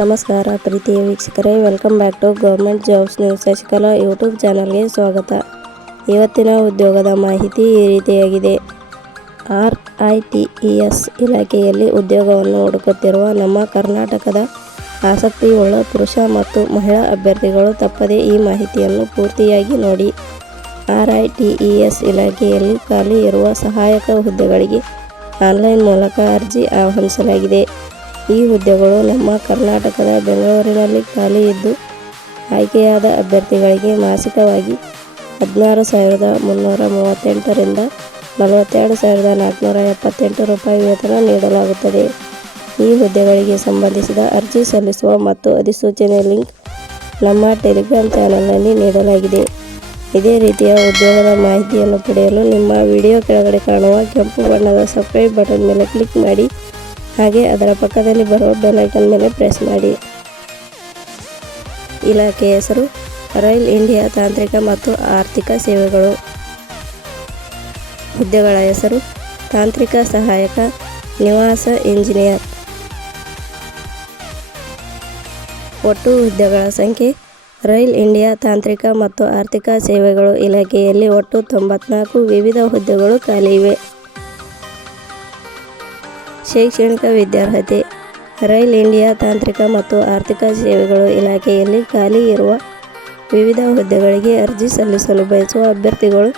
ನಮಸ್ಕಾರ ಪ್ರೀತಿಯ ವೀಕ್ಷಕರೇ welcome back to government jobs news Shashikala YouTube ಚಾನಲ್ಗೆ ಸ್ವಾಗತ. ಇವತ್ತಿನ ಉದ್ಯೋಗದ ಮಾಹಿತಿ ಈ ರೀತಿಯಾಗಿದೆ. R I T E S ಇಲಾಖೆಯಲ್ಲಿ ಉದ್ಯೋಗವನ್ನು ಹುಡುಕುತ್ತಿರುವ ನಮ್ಮ ಕರ್ನಾಟಕದ ಆಸಕ್ತಿಯುಳ್ಳ ಪುರುಷ ಮತ್ತು ಮಹಿಳಾ ಅಭ್ಯರ್ಥಿಗಳು ತಪ್ಪದೇ ಈ ಮಾಹಿತಿಯನ್ನು ಪೂರ್ತಿಯಾಗಿ ನೋಡಿ. R I T E S ಇಲಾಖೆಯಲ್ಲಿ ಖಾಲಿ ಇರುವ ಸಹಾಯಕ ಹುದ್ದೆಗಳಿಗೆ ಆನ್ಲೈನ್ ಮೂಲಕ ಅರ್ಜಿ ಆಹ್ವಾನಿಸಲಾಗಿದೆ. ಈ ಹುದ್ದೆಗಳು ನಮ್ಮ ಕರ್ನಾಟಕದ ಬೆಂಗಳೂರಿನಲ್ಲಿ ಖಾಲಿ ಇದ್ದು, ಆಯ್ಕೆಯಾದ ಅಭ್ಯರ್ಥಿಗಳಿಗೆ ಮಾಸಿಕವಾಗಿ ಹದಿನಾರು ಸಾವಿರದ ಮುನ್ನೂರ ಮೂವತ್ತೆಂಟರಿಂದ ನಲವತ್ತೆರಡು ಸಾವಿರದ ನಾಲ್ಕುನೂರ ಎಪ್ಪತ್ತೆಂಟು ರೂಪಾಯಿ ವೇತನ ನೀಡಲಾಗುತ್ತದೆ. ಈ ಹುದ್ದೆಗಳಿಗೆ ಸಂಬಂಧಿಸಿದ ಅರ್ಜಿ ಸಲ್ಲಿಸುವ ಮತ್ತು ಅಧಿಸೂಚನೆ ಲಿಂಕ್ ನಮ್ಮ ಟೆಲಿಗ್ರಾಮ್ ಚಾನಲ್ನಲ್ಲಿ ನೀಡಲಾಗಿದೆ. ಇದೇ ರೀತಿಯ ಉದ್ಯೋಗದ ಮಾಹಿತಿಯನ್ನು ಪಡೆಯಲು ನಿಮ್ಮ ವಿಡಿಯೋ ಕೆಳಗಡೆ ಕಾಣುವ ಕೆಂಪು ಬಣ್ಣದ ಸಬ್ಸ್ಕ್ರೈಬ್ ಬಟನ್ ಮೇಲೆ ಕ್ಲಿಕ್ ಮಾಡಿ. ಹಾಗೆ ಅದರ ಪಕ್ಕದಲ್ಲಿ ಬರುವ ಬೆಲ್ ಐಕನ್ ಮೇಲೆ ಪ್ರೆಸ್ ಮಾಡಿ. ಇಲಾಖೆ ಹೆಸರು, ರೈಲ್ ಇಂಡಿಯಾ ತಾಂತ್ರಿಕ ಮತ್ತು ಆರ್ಥಿಕ ಸೇವೆಗಳು. ಹುದ್ದೆಗಳ ಹೆಸರು, ತಾಂತ್ರಿಕ ಸಹಾಯಕ, ನಿವಾಸ ಇಂಜಿನಿಯರ್ ಒಟ್ಟು ಹುದ್ದೆಗಳ ಸಂಖ್ಯೆ, ರೈಲ್ ಇಂಡಿಯಾ ತಾಂತ್ರಿಕ ಮತ್ತು ಆರ್ಥಿಕ ಸೇವೆಗಳು ಇಲಾಖೆಯಲ್ಲಿ ಒಟ್ಟು ತೊಂಬತ್ನಾಲ್ಕು ವಿವಿಧ ಹುದ್ದೆಗಳು ಖಾಲಿ ಇವೆ. ಶೈಕ್ಷಣಿಕ ವಿದ್ಯಾರ್ಹತೆ, ರೈಲ್ ಇಂಡಿಯಾ ತಾಂತ್ರಿಕ ಮತ್ತು ಆರ್ಥಿಕ ಸೇವೆಗಳು ಇಲಾಖೆಯಲ್ಲಿ ಖಾಲಿ ಇರುವ ವಿವಿಧ ಹುದ್ದೆಗಳಿಗೆ ಅರ್ಜಿ ಸಲ್ಲಿಸಲು ಬಯಸುವ ಅಭ್ಯರ್ಥಿಗಳು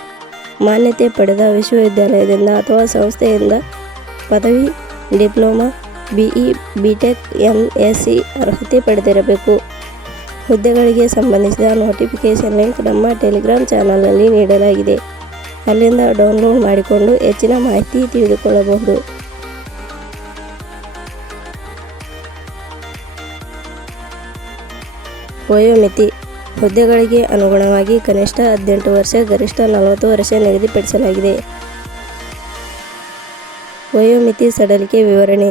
ಮಾನ್ಯತೆ ಪಡೆದ ವಿಶ್ವವಿದ್ಯಾಲಯದಿಂದ ಅಥವಾ ಸಂಸ್ಥೆಯಿಂದ ಪದವಿ, diploma, BE, B Tech M S C ಅರ್ಹತೆ ಪಡೆದಿರಬೇಕು. ಹುದ್ದೆಗಳಿಗೆ ಸಂಬಂಧಿಸಿದ ನೋಟಿಫಿಕೇಷನ್ ಲಿಂಕ್ ನಮ್ಮ ಟೆಲಿಗ್ರಾಮ್ ಚಾನಲ್ನಲ್ಲಿ ನೀಡಲಾಗಿದೆ. ಅಲ್ಲಿಂದ ಡೌನ್ಲೋಡ್ ಮಾಡಿಕೊಂಡು ಹೆಚ್ಚಿನ ಮಾಹಿತಿ ತಿಳಿದುಕೊಳ್ಳಬಹುದು. ವಯೋಮಿತಿ ಹುದ್ದೆಗಳಿಗೆ ಅನುಗುಣವಾಗಿ ಕನಿಷ್ಠ ಹದಿನೆಂಟು ವರ್ಷ, ಗರಿಷ್ಠ ನಲವತ್ತು ವರ್ಷ ನಿಗದಿಪಡಿಸಲಾಗಿದೆ. ವಯೋಮಿತಿ ಸಡಲಿಕೆ ವಿವರಣೆ.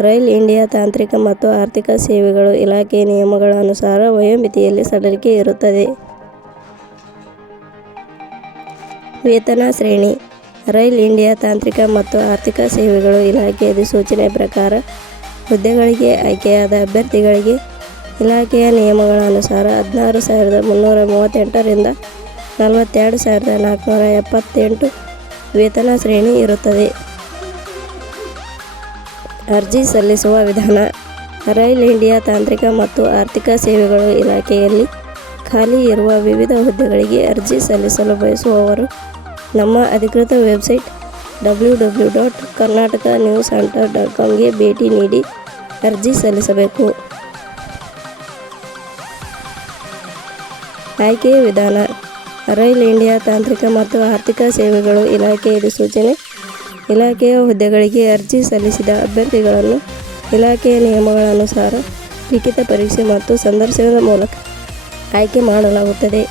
ರೈಲ್ ಇಂಡಿಯಾ ತಾಂತ್ರಿಕ ಮತ್ತು ಆರ್ಥಿಕ ಸೇವೆಗಳು ಇಲಾಖೆ ನಿಯಮಗಳ ಅನುಸಾರ ವಯೋಮಿತಿಯಲ್ಲಿ ಸಡಲಿಕೆ ಇರುತ್ತದೆ. ವೇತನ ಶ್ರೇಣಿ. ರೈಲ್ ಇಂಡಿಯಾ ತಾಂತ್ರಿಕ ಮತ್ತು ಆರ್ಥಿಕ ಸೇವೆಗಳು ಇಲಾಖೆ ಅಧಿಸೂಚನೆ ಪ್ರಕಾರ ಹುದ್ದೆಗಳಿಗೆ ಆಯ್ಕೆಯಾದ ಅಭ್ಯರ್ಥಿಗಳಿಗೆ ಇಲಾಖೆಯ ನಿಯಮಗಳ ಅನುಸಾರ ಹದಿನಾರು ಸಾವಿರದ ಮುನ್ನೂರ ಮೂವತ್ತೆಂಟರಿಂದ ನಲವತ್ತೆರಡು ಸಾವಿರದ ನಾಲ್ಕುನೂರ ಎಪ್ಪತ್ತೆಂಟು ವೇತನ ಶ್ರೇಣಿ ಇರುತ್ತದೆ. ಅರ್ಜಿ ಸಲ್ಲಿಸುವ ವಿಧಾನ, ರೈಲ್ ಇಂಡಿಯಾ ತಾಂತ್ರಿಕ ಮತ್ತು ಆರ್ಥಿಕ ಸೇವೆಗಳು ಇಲಾಖೆಯಲ್ಲಿ ಖಾಲಿ ಇರುವ ವಿವಿಧ ಹುದ್ದೆಗಳಿಗೆ ಅರ್ಜಿ ಸಲ್ಲಿಸಲು ಬಯಸುವವರು ನಮ್ಮ ಅಧಿಕೃತ website W W dot Karnataka news centre dot ಕಾಮ್ಗೆ ಭೇಟಿ ನೀಡಿ ಅರ್ಜಿ ಸಲ್ಲಿಸಬೇಕು. ಆಯ್ಕೆಯ ವಿಧಾನ. ರೈಲ್ ಇಂಡಿಯಾ ತಾಂತ್ರಿಕ ಮತ್ತು ಆರ್ಥಿಕ ಸೇವೆಗಳು ಇಲಾಖೆ ಸೂಚನೆ. ಇಲಾಖೆಯ ಹುದ್ದೆಗಳಿಗೆ ಅರ್ಜಿ ಸಲ್ಲಿಸಿದ ಅಭ್ಯರ್ಥಿಗಳನ್ನು ಇಲಾಖೆಯ ನಿಯಮಗಳ ಅನುಸಾರ ಲಿಖಿತ ಪರೀಕ್ಷೆ ಮತ್ತು ಸಂದರ್ಶನದ ಮೂಲಕ ಆಯ್ಕೆ ಮಾಡಲಾಗುತ್ತದೆ.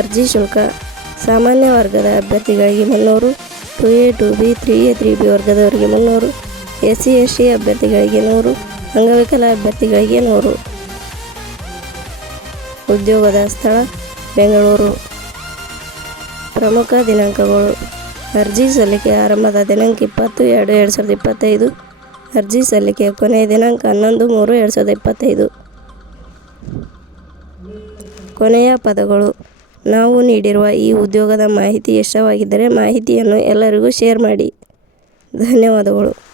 ಅರ್ಜಿ ಶುಲ್ಕ. ಸಾಮಾನ್ಯ ವರ್ಗದ ಅಭ್ಯರ್ಥಿಗಳಿಗೆ ಮುನ್ನೂರು two A two B three A three B ವರ್ಗದವರಿಗೆ ಮುನ್ನೂರು ಎಸ್ ಸಿ ಎಸ್ ಟಿ ಅಭ್ಯರ್ಥಿಗಳಿಗೆ ನೂರು, ಅಂಗವಿಕಲ ಅಭ್ಯರ್ಥಿಗಳಿಗೆ ನೂರು. ಉದ್ಯೋಗದ ಸ್ಥಳ ಬೆಂಗಳೂರು. ಪ್ರಮುಖ ದಿನಾಂಕಗಳು. ಅರ್ಜಿ ಸಲ್ಲಿಕೆ ಆರಂಭದ ದಿನಾಂಕ ಇಪ್ಪತ್ತು ಎರಡು ಎರಡು ಸಾವಿರದ ಇಪ್ಪತ್ತೈದು. ಅರ್ಜಿ ಸಲ್ಲಿಕೆ ಕೊನೆಯ ದಿನಾಂಕ ಹನ್ನೊಂದು ಮೂರು ಎರಡು ಸಾವಿರದ ಇಪ್ಪತ್ತೈದು. ಕೊನೆಯ ಪದಗಳು. ನಾವು ನೀಡಿರುವ ಈ ಉದ್ಯೋಗದ ಮಾಹಿತಿ ಇಷ್ಟವಾಗಿದ್ದರೆ ಮಾಹಿತಿಯನ್ನು ಎಲ್ಲರಿಗೂ ಶೇರ್ ಮಾಡಿ. ಧನ್ಯವಾದಗಳು.